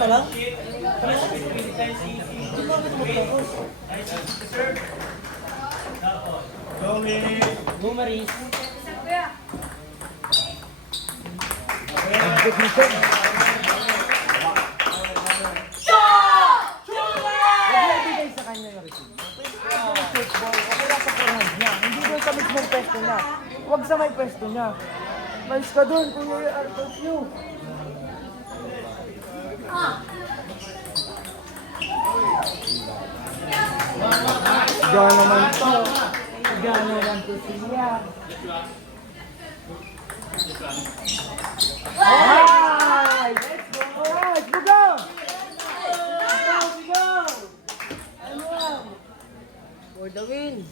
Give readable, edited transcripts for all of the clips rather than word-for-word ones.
ka lang? Go, Maris. Nagbibigay sa kanya yung receipt. Football, okay lang sa forehand niya. Hindi doon sa mismong pwesto niya. Huwag sa may pwesto niya. Mais ka doon, Kuya Artosio. Gano'n naman to. Gano'n naman to siya. Alright! Alright, buga! For the win.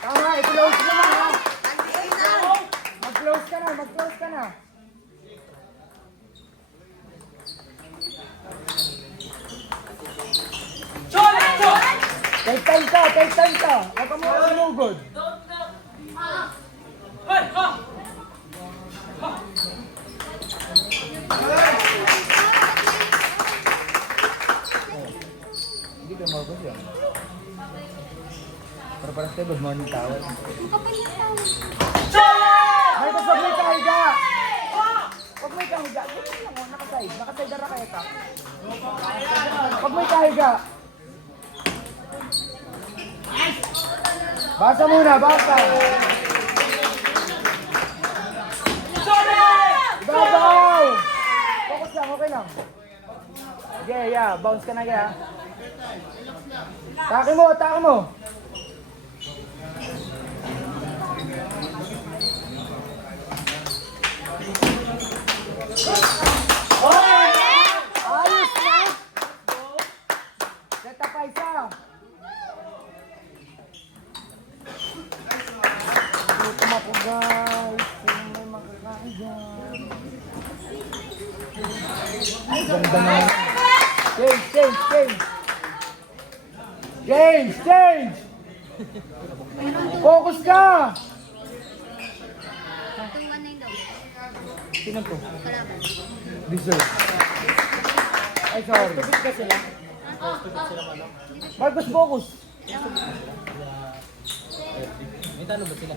Tama, i-close mo na ha. Mag-close ka na, mag-close ka na. Take time ka, take time ka. Huwag ka muna sinugod. Hindi ka magod yan. Pero parang tayo, good morning towel. Ay, tapos wag may kahiga! Wag may kahiga. Ganyan lang o, nakaside. Nakaside na raketa. Wag may kahiga. Basa muna, basa. Ibabaw! Focus lang, okay lang. Okay, yeah. Bounce ka na, kaya. Take mo, take mo. Ayos na! Set up pa isa. Luto mo po guys. Sino may makakain dyan? Ganda na. Change, change, change. Change, change. Focus ka. Sino to? Dessert. Ay, sorry. Tubig ka sila. Marcos, focus. May talo ba sila?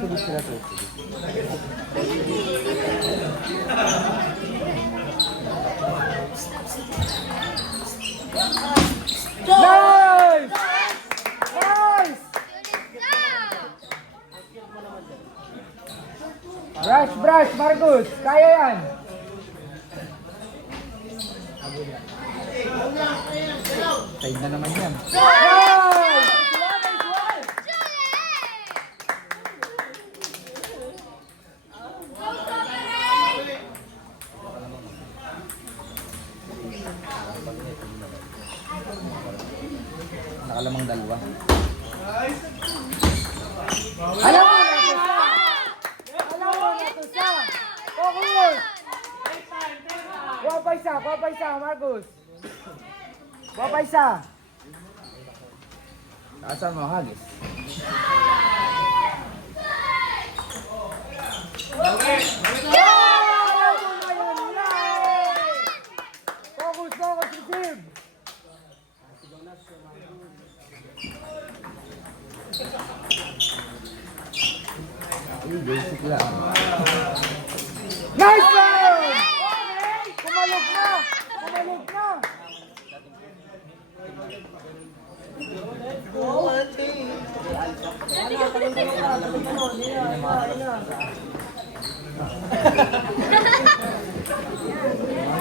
Tubig sila to. Nice! Nice! Brush, brush, Marcos. Kaya yan. Side na naman yan. Nice! Nakalamang dalawa. Alam mo na ito sa! Alam mo na ito sa! Focus! Kuha pa isa, Marcos. Kuha pa isa. Taasan mo, hagis. Focus, focus, receive! Basic lang. Nice one! Kumalog na! Kumalog na!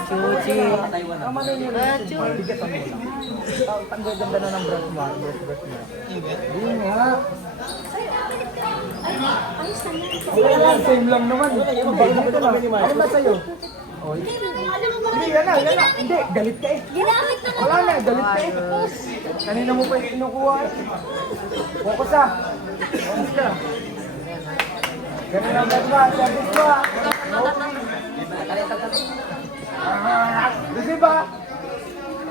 Chuchi! Tama na yun. Bigat ang mula. Tanggol-ganda na ng brush mo. Brush mo. Hindi nga. Okay lang, same lang naman. Dito lang. Ano ba sa'yo? Hindi, yan na. Hindi, galit ka eh. Wala na, galit ka eh. Kanina mo pa yung kinukuha eh. Focus ah. Focus ka. Ganun lang ba? Service mo ah. Receive ah.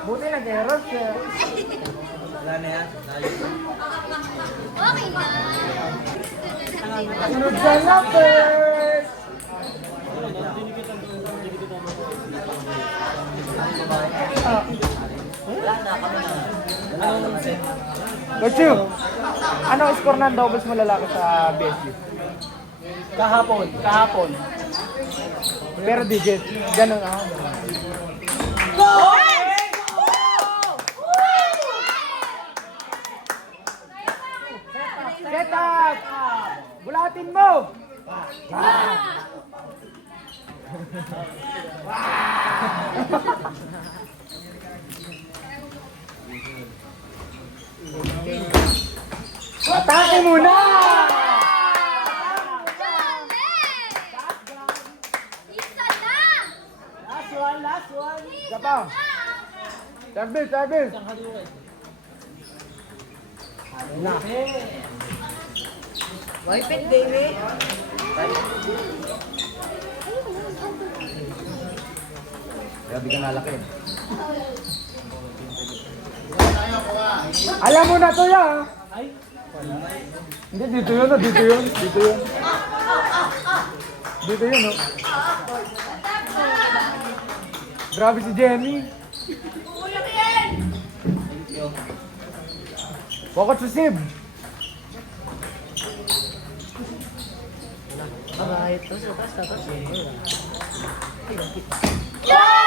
Buti nag-error siya. Wala na yan. Okay na. Sunod sa lapis! Coach Yu, ano ang score ng doubles mo lalaki sa BSU? Kahapon. Pero digit. Ganun ako. Set up! Bulatin mo! Atake muna! Isa na! Last one. Isa pa. Service. Wiped, baby. Grabe ka nalaki. Alam mo na to ya. Hindi, dito yun. Dito yun, oh. Grabe si Jenny. Bakit si Sib? Ito, sa taas. Yeah!